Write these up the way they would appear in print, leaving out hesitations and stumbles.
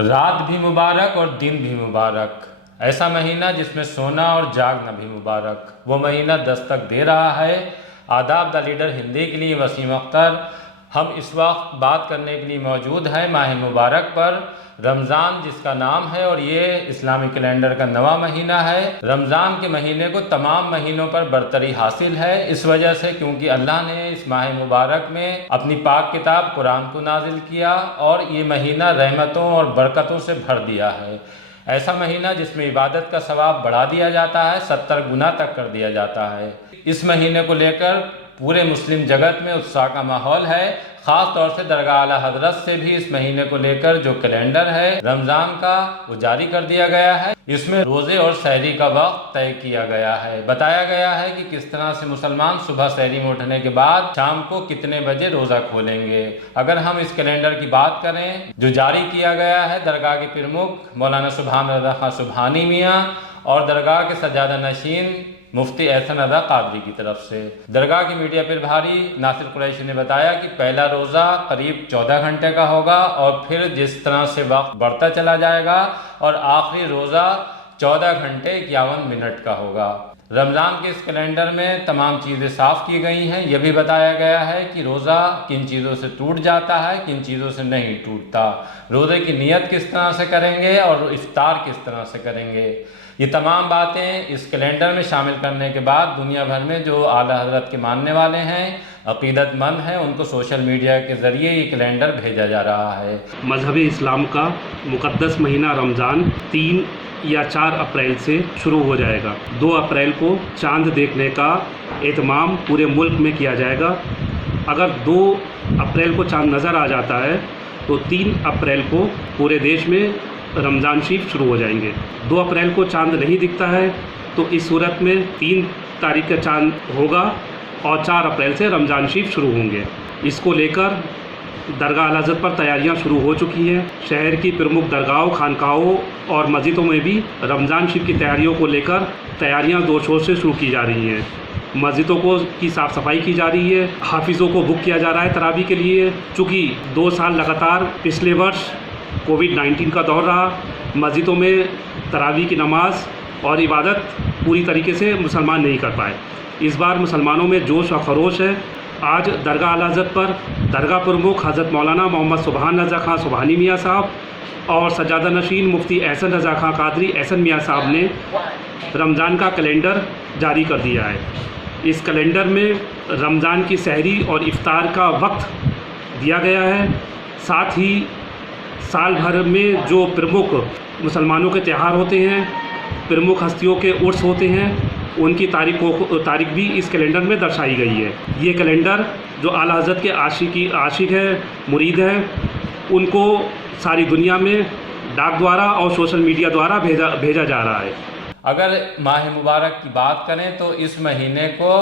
رات بھی مبارک اور دن بھی مبارک، ایسا مہینہ جس میں سونا اور جاگنا بھی مبارک، وہ مہینہ دستک دے رہا ہے۔ آداب دا لیڈر ہندی کے لیے وسیم اختر۔ ہم اس وقت بات کرنے کے لیے موجود ہیں ماہ مبارک پر، رمضان جس کا نام ہے، اور یہ اسلامی کیلنڈر کا نواں مہینہ ہے۔ رمضان کے مہینے کو تمام مہینوں پر برتری حاصل ہے، اس وجہ سے کیونکہ اللہ نے اس ماہ مبارک میں اپنی پاک کتاب قرآن کو نازل کیا اور یہ مہینہ رحمتوں اور برکتوں سے بھر دیا ہے۔ ایسا مہینہ جس میں عبادت کا ثواب بڑھا دیا جاتا ہے، 70 گنا تک کر دیا جاتا ہے۔ اس مہینے کو لے کر پورے مسلم جگت میں اتساہ کا ماحول ہے، خاص طور سے درگاہ اعلیٰ حضرت سے بھی اس مہینے کو لے کر جو کیلنڈر ہے رمضان کا وہ جاری کر دیا گیا ہے۔ اس میں روزے اور سحری کا وقت طے کیا گیا ہے، بتایا گیا ہے کہ کس طرح سے مسلمان صبح سحری میں اٹھنے کے بعد شام کو کتنے بجے روزہ کھولیں گے۔ اگر ہم اس کیلنڈر کی بات کریں جو جاری کیا گیا ہے درگاہ کے پرمکھ مولانا سبحان رضا خان سبحانی میاں اور درگاہ کے سجادہ نشین مفتی احسن رضا قادری کی طرف سے، درگاہ کی میڈیا پربھاری ناصر قریشی نے بتایا کہ پہلا روزہ قریب 14 گھنٹے کا ہوگا اور پھر جس طرح سے وقت بڑھتا چلا جائے گا اور آخری روزہ 14 گھنٹے 51 منٹ کا ہوگا۔ رمضان کے اس کیلنڈر میں تمام چیزیں صاف کی گئی ہیں، یہ بھی بتایا گیا ہے کہ روزہ کن چیزوں سے ٹوٹ جاتا ہے، کن چیزوں سے نہیں ٹوٹتا، روزے کی نیت کس طرح سے کریں گے اور افطار کس طرح سے کریں گے۔ یہ تمام باتیں اس کیلنڈر میں شامل کرنے کے بعد دنیا بھر میں جو اعلیٰ حضرت کے ماننے والے ہیں، عقیدت مند ہیں، ان کو سوشل میڈیا کے ذریعے یہ کیلنڈر بھیجا جا رہا ہے۔ مذہب اسلام کا مقدس مہینہ رمضان 3 یا 4 اپریل سے شروع ہو جائے گا۔ 2 اپریل کو چاند دیکھنے کا اہتمام پورے ملک میں کیا جائے گا۔ اگر 2 اپریل کو چاند نظر آ جاتا ہے تو 3 اپریل کو پورے دیش میں رمضان شریف شروع ہو جائیں گے۔ 2 اپریل کو چاند نہیں دکھتا ہے تو اس صورت میں 3 تاریخ کا چاند ہوگا اور 4 اپریل سے رمضان شریف شروع ہوں گے۔ اس کو لے کر درگاہ اعلیٰ حضرت پر تیاریاں شروع ہو چکی ہیں۔ شہر کی پرمکھ درگاہوں، خانقاہوں اور مسجدوں میں بھی رمضان شریف کی تیاریوں کو لے کر تیاریاں زور شور سے شروع کی جا رہی ہیں۔ مسجدوں کی صاف صفائی کی جا رہی ہے، حافظوں کو بک کیا جا رہا ہے تراویح کے لیے۔ چونکہ 2 سال لگاتار پچھلے ورش کووڈ-19 کا دور رہا، مسجدوں میں تراویح کی نماز اور عبادت پوری طریقے سے مسلمان نہیں کر پائے۔ اس بار مسلمانوں میں جوش و خروش ہے۔ آج درگاہ اعلیٰ حضرت پر درگاہ پرمکھ حضرت مولانا محمد سبحان رضا خان سبحانی میاں صاحب اور سجادہ نشین مفتی احسن رضا خان قادری احسن میاں صاحب نے رمضان کا کیلنڈر جاری کر دیا ہے۔ اس کیلنڈر میں رمضان کی سحری اور افطار کا وقت دیا گیا ہے، ساتھ ہی سال بھر میں جو پرمکھ مسلمانوں کے تہوار ہوتے ہیں، پرمکھ ہستیوں کے عرس ہوتے ہیں، ان کی تاریخ بھی اس کیلنڈر میں درشائی گئی ہے۔ یہ کیلنڈر جو اعلیٰ حضرت کے عاشق ہیں، مرید ہیں، ان کو ساری دنیا میں ڈاک دوارا اور سوشل میڈیا دوارا بھیجا جا رہا ہے۔ اگر ماہ مبارک کی بات کریں تو اس مہینے کو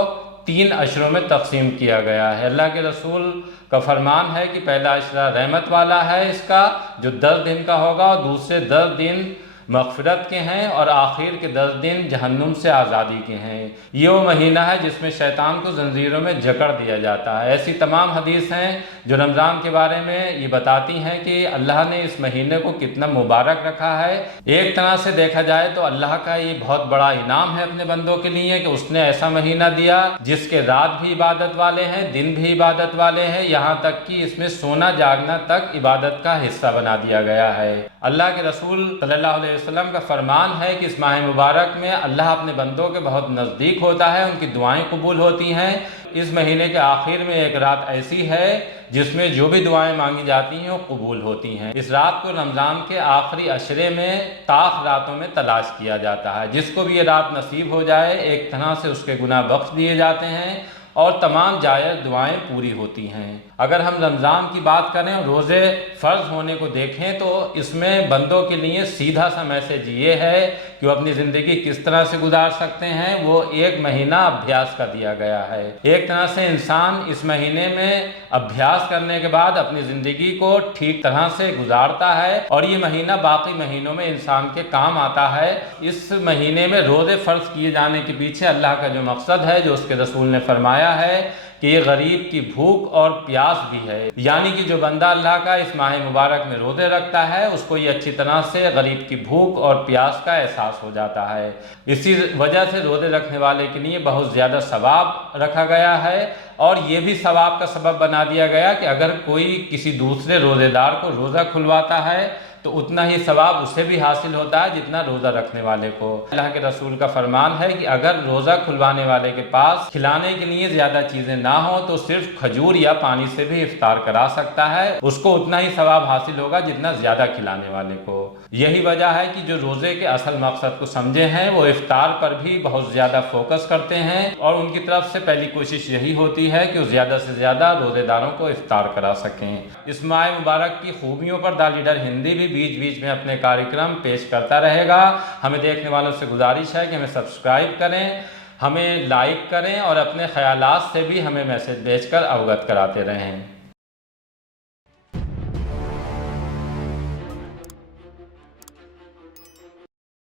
3 عشروں میں تقسیم کیا گیا ہے۔ اللہ کے رسول کا فرمان ہے کہ پہلا عشرہ رحمت والا ہے اس کا جو 10 دن کا ہوگا، اور دوسرے 10 دن مغفرت کے ہیں، اور آخر کے 10 دن جہنم سے آزادی کے ہیں۔ یہ وہ مہینہ ہے جس میں شیطان کو زنجیروں میں جکڑ دیا جاتا ہے۔ ایسی تمام حدیث ہیں جو رمضان کے بارے میں یہ بتاتی ہیں کہ اللہ نے اس مہینے کو کتنا مبارک رکھا ہے۔ ایک طرح سے دیکھا جائے تو اللہ کا یہ بہت بڑا انعام ہے اپنے بندوں کے لیے کہ اس نے ایسا مہینہ دیا جس کے رات بھی عبادت والے ہیں، دن بھی عبادت والے ہیں، یہاں تک کہ اس میں سونا جاگنا تک عبادت کا حصہ بنا دیا گیا ہے۔ اللہ کے رسول صلی اللہ علیہ وسلم کا فرمان ہے کہ اس ماہ مبارک میں اللہ اپنے بندوں کے بہت نزدیک ہوتا ہے، ان کی دعائیں قبول ہوتی ہیں۔ اس مہینے کے آخر میں ایک رات ایسی ہے جس میں جو بھی دعائیں مانگی جاتی ہیں وہ قبول ہوتی ہیں۔ اس رات کو رمضان کے آخری عشرے میں طاق راتوں میں تلاش کیا جاتا ہے۔ جس کو بھی یہ رات نصیب ہو جائے ایک طرح سے اس کے گناہ بخش دیے جاتے ہیں اور تمام جائز دعائیں پوری ہوتی ہیں۔ اگر ہم رمضان کی بات کریں اور روزے فرض ہونے کو دیکھیں تو اس میں بندوں کے لیے سیدھا سا میسج یہ ہے کہ وہ اپنی زندگی کس طرح سے گزار سکتے ہیں، وہ 1 مہینہ ابھیاس کا دیا گیا ہے۔ ایک طرح سے انسان اس مہینے میں ابھیاس کرنے کے بعد اپنی زندگی کو ٹھیک طرح سے گزارتا ہے، اور یہ مہینہ باقی مہینوں میں انسان کے کام آتا ہے۔ اس مہینے میں روزے فرض کیے جانے کے پیچھے اللہ کا جو مقصد ہے، جو اس کے رسول نے فرمایا ہے کہ یہ غریب کی بھوک اور پیاس بھی ہے، یعنی کہ جو بندہ اللہ کا اس ماہ مبارک میں روزے رکھتا ہے اس کو یہ اچھی طرح سے غریب کی بھوک اور پیاس کا احساس ہو جاتا ہے۔ اسی وجہ سے روزے رکھنے والے کے لیے بہت زیادہ ثواب رکھا گیا ہے، اور یہ بھی ثواب کا سبب بنا دیا گیا کہ اگر کوئی کسی دوسرے روزے دار کو روزہ کھلواتا ہے تو اتنا ہی ثواب اسے بھی حاصل ہوتا ہے جتنا روزہ رکھنے والے کو۔ اللہ کے رسول کا فرمان ہے کہ اگر روزہ کھلوانے والے کے پاس کھلانے کے لیے زیادہ چیزیں نہ ہوں تو صرف کھجور یا پانی سے بھی افطار کرا سکتا ہے، اس کو اتنا ہی ثواب حاصل ہوگا جتنا زیادہ کھلانے والے کو۔ یہی وجہ ہے کہ جو روزے کے اصل مقصد کو سمجھے ہیں وہ افطار پر بھی بہت زیادہ فوکس کرتے ہیں، اور ان کی طرف سے پہلی کوشش یہی ہوتی ہے کہ وہ زیادہ سے زیادہ روزے داروں کو افطار کرا سکیں۔ اس ماہ مبارک کی خوبیوں پر دا لیڈر ہندی بھی بیچ بیچ میں اپنے کارکرم پیش کرتا رہے گا۔ ہمیں دیکھنے والوں سے گزارش ہے کہ ہمیں سبسکرائب کریں، ہمیں لائک کریں، اور اپنے خیالات سے بھی ہمیں میسج بھیج کر اوگت کراتے رہیں۔